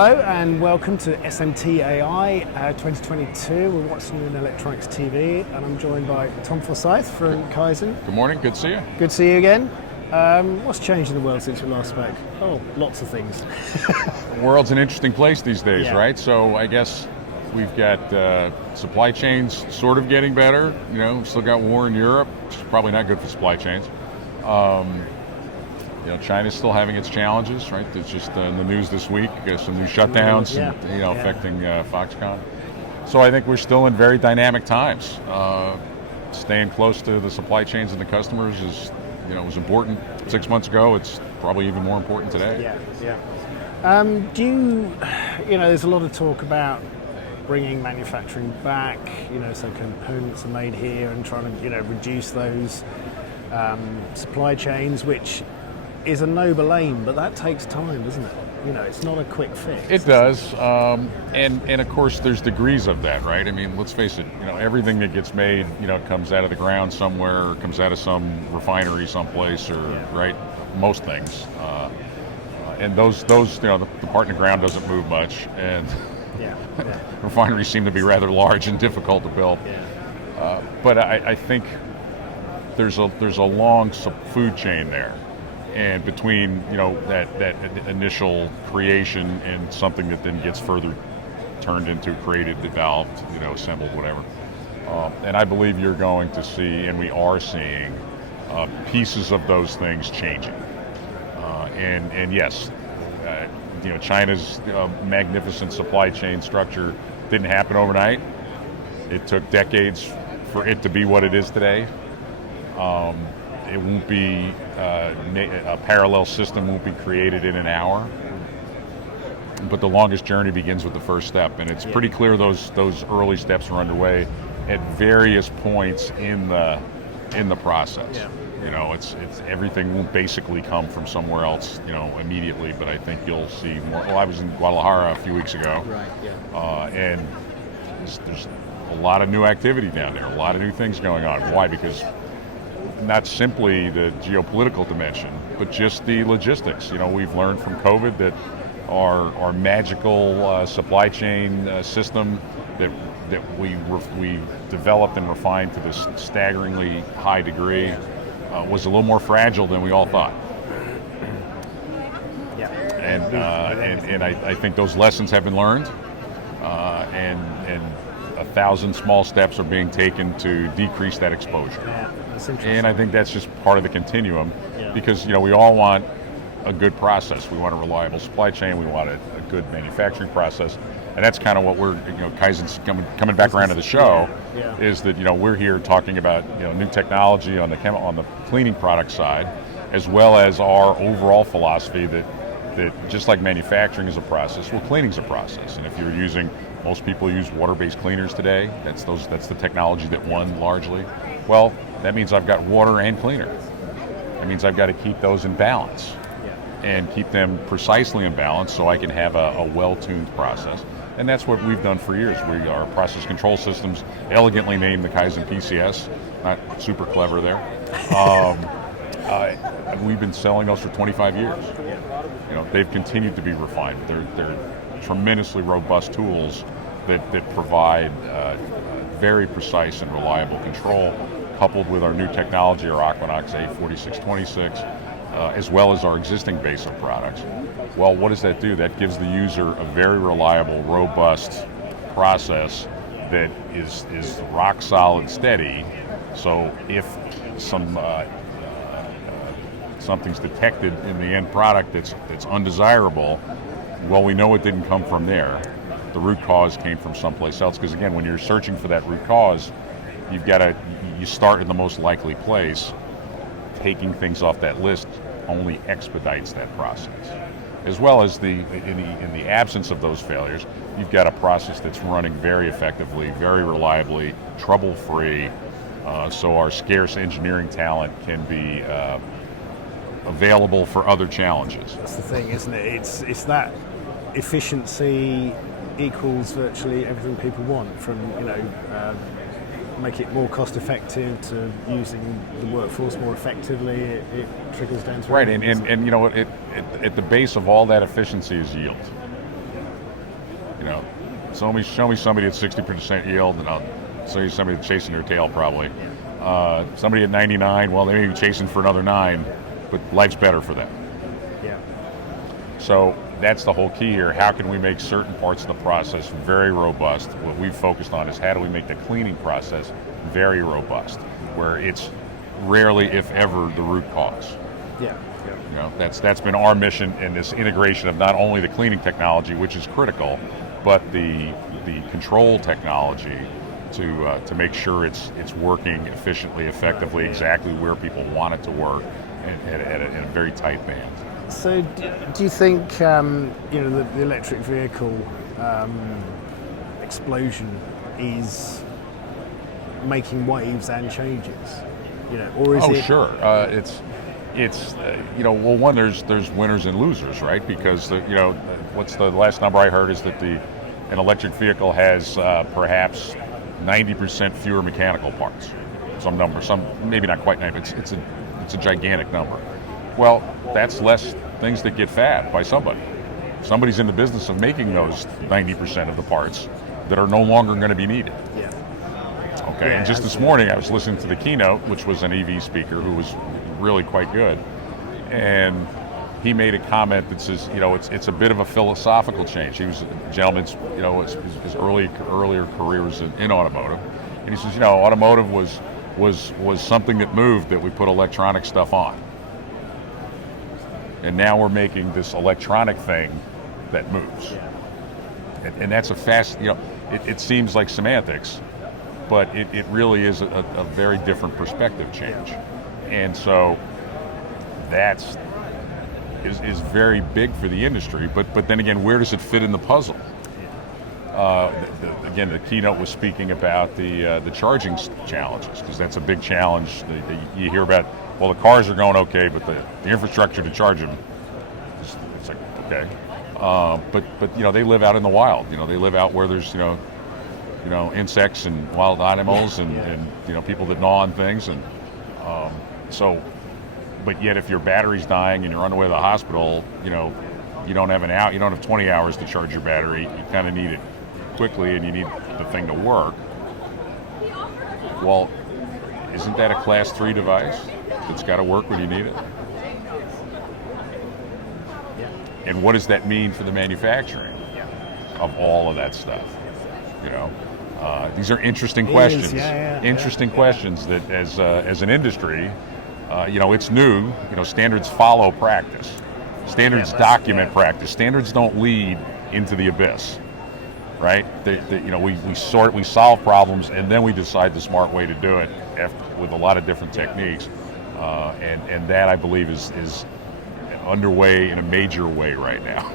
Hello and welcome to SMTA 2022. We're watching in Electronics TV and I'm joined by Tom Forsythe from Kyzen. Good morning, good to see you. Good to see you again. What's changed in the world since we last spoke? Oh, lots of things. The world's an interesting place these days, Yeah. right? So I guess we've got supply chains sort of getting better. You know, we've still got war in Europe, which is probably not good for supply chains. China's still having its challenges, right? There's just in the news this week, some new shutdowns, affecting Foxconn. So I think we're still in very dynamic times. Staying close to the supply chains and the customers was important 6 months ago. It's probably even more important today. There's a lot of talk about bringing manufacturing back, so components are made here and trying to, reduce those supply chains, which is a noble aim, but that takes time, doesn't it? It's not a quick fix. It does, and of course there's degrees of that, right? I mean, let's face it, everything that gets made, comes out of the ground somewhere, or comes out of some refinery someplace, right? Most things, and those, the part in the ground doesn't move much, and refineries seem to be rather large and difficult to build. But I think there's a long food chain there. And between that initial creation and something that then gets further turned into created, developed, assembled, whatever. And I believe you're going to see, and we are seeing, pieces of those things changing. And yes, China's magnificent supply chain structure didn't happen overnight. It took decades for it to be what it is today. It won't be a parallel system won't be created in an hour, but the longest journey begins with the first step, and it's pretty clear those early steps are underway at various points in the process. It's everything won't basically come from somewhere else, immediately, but I think you'll see more. Well, I was in Guadalajara a few weeks ago, and there's a lot of new activity down there, a lot of new things going on. Why? Because not simply the geopolitical dimension, but just the logistics. We've learned from COVID that our magical supply chain system that we developed and refined to this staggeringly high degree was a little more fragile than we all thought. And I think those lessons have been learned, and 1,000 small steps are being taken to decrease that exposure. And I think that's just part of the continuum, because we all want a good process. We want a reliable supply chain. We want a good manufacturing process, and that's kind of what we're Kyzen's coming back around to the show. Is that we're here talking about new technology on the cleaning product side, as well as our overall philosophy that just like manufacturing is a process, well, cleaning's a process. And if you're most people use water-based cleaners today. That's the technology that won largely. Well, that means I've got water and cleaner. That means I've got to keep those in balance and keep them precisely in balance so I can have a well-tuned process. And that's what we've done for years. Our process control systems, elegantly named the Kyzen PCS, not super clever there. We've been selling those for 25 years. They've continued to be refined. They're tremendously robust tools that provide very precise and reliable control, coupled with our new technology, our Aquinox A4626, as well as our existing base of products. Well, what does that do? That gives the user a very reliable, robust process that is rock solid steady. So if something's detected in the end product that's undesirable, well, we know it didn't come from there. The root cause came from someplace else, because again, when you're searching for that root cause, you start in the most likely place. Taking things off that list only expedites that process. As well as in the absence of those failures, you've got a process that's running very effectively, very reliably, trouble-free, so our scarce engineering talent can be available for other challenges. That's the thing, isn't it? It's that efficiency equals virtually everything people want, from make it more cost effective to using the workforce more effectively. It trickles down to right, and at the base of all that efficiency is yield. You know, show me somebody at 60% yield, and I'll show you somebody that's chasing their tail probably. Somebody at 99, well, they may be chasing for another 9, but life's better for them. Yeah. So that's the whole key here. How can we make certain parts of the process very robust? What we've focused on is how do we make the cleaning process very robust, where it's rarely, if ever, the root cause. Yeah. You know, that's been our mission in this integration of not only the cleaning technology, which is critical, but the control technology to make sure it's working efficiently, effectively, exactly where people want it to work, in a very tight band. So, do you think the electric vehicle explosion is making waves and changes? Or is it? Sure. It's well, one, there's winners and losers, right? Because what's the last number I heard is that an electric vehicle has perhaps 90% fewer mechanical parts. Some maybe not quite 90, but it's a gigantic number. Well, that's less things that get fabbed by somebody. Somebody's in the business of making those 90% of the parts that are no longer going to be needed. Yeah. Okay, Yeah, and just this morning I was listening to the keynote, which was an EV speaker who was really quite good, and he made a comment that says, it's a bit of a philosophical change. He was a gentleman, his earlier career was in automotive, and he says, automotive was something that moved, that we put electronic stuff on, and now we're making this electronic thing that moves, and that's a fast. It seems like semantics, but it really is a very different perspective change, and so that's is very big for the industry, but then again, where does it fit in the puzzle? Again, the keynote was speaking about the charging challenges, because that's a big challenge. You hear about, well, the cars are going okay, but the infrastructure to charge them, it's like, okay. But they live out in the wild. They live out where there's insects and wild animals and people that gnaw on things, and so. But yet, if your battery's dying and you're on the way to the hospital, you don't have you don't have 20 hours to charge your battery. You kind of need it quickly, and you need the thing to work. Well, isn't that a Class 3 device that's got to work when you need it? And what does that mean for the manufacturing of all of that stuff? These are interesting questions. Interesting questions that, as an industry. It's new. Standards follow practice. Standards document practice. Standards don't lead into the abyss, right? We solve problems, and then we decide the smart way to do it with a lot of different techniques, and that, I believe, is underway in a major way right now.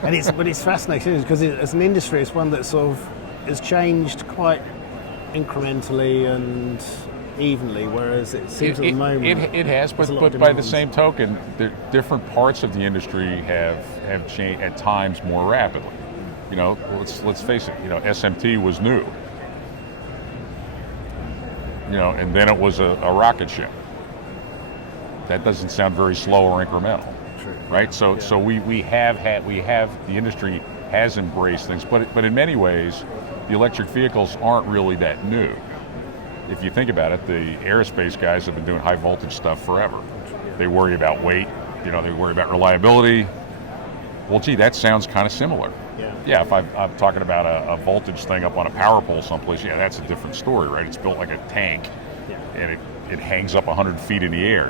But it's fascinating, because as an industry, it's one that sort of has changed quite incrementally and evenly, whereas it seems at the moment it has, but by the same token, different parts of the industry have changed at times more rapidly. Let's face it. SMT was new. And then it was a rocket ship. That doesn't sound very slow or incremental, right? So we have the industry has embraced things, but in many ways, the electric vehicles aren't really that new. If you think about it, the aerospace guys have been doing high voltage stuff forever. They worry about weight, they worry about reliability. Well, gee, that sounds kind of similar. Yeah, if I'm talking about a voltage thing up on a power pole someplace, that's a different story, right? It's built like a tank, and it hangs up 100 feet in the air,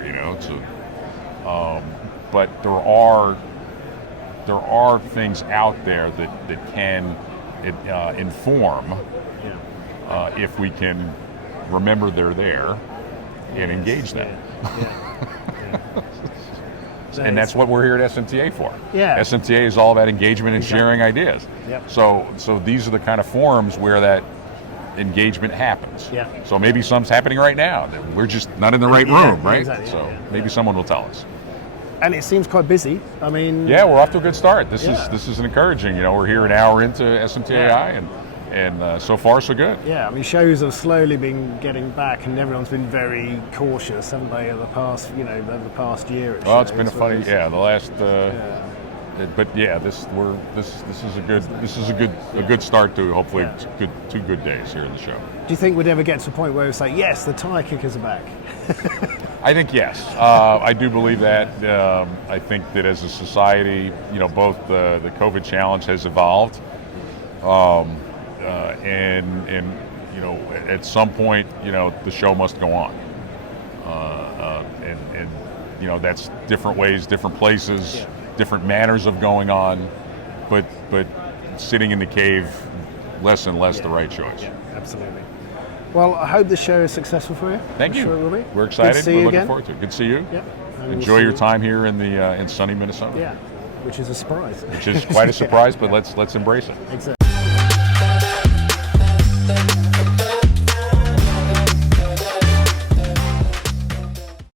but there are things out there that can inform if we can remember they're there and engage them. And that's what we're here at SMTA for. SMTA is all about engagement and sharing ideas. So these are the kind of forums where that engagement happens. So maybe some's happening right now. We're just not in the right room, right? Exactly. So maybe someone will tell us. And it seems quite busy. I mean, we're off to a good start. This is encouraging. We're here an hour into SMTA, and so far so good. I mean, shows have slowly been getting back, and everyone's been very cautious, haven't they, over the past, over the past year? Well, it's been a funny, the last but yeah, this is a good start to hopefully two good days here in the show. Do you think we'd ever get to a point where it's like, yes, the tire kickers are back? I think yes. I do believe that. I think that as a society, both the COVID challenge has evolved, and at some point, the show must go on, and that's different ways, different places, different manners of going on, but sitting in the cave, less and less the right choice. Yeah, absolutely. Well, I hope the show is successful for you. Thank you. Sure it will be. We're excited. We're looking again. forward to it. Good to see you. Yeah. Enjoy your time here in sunny Minnesota. Yeah, which is a surprise. Which is quite a surprise, but let's embrace it. Exactly.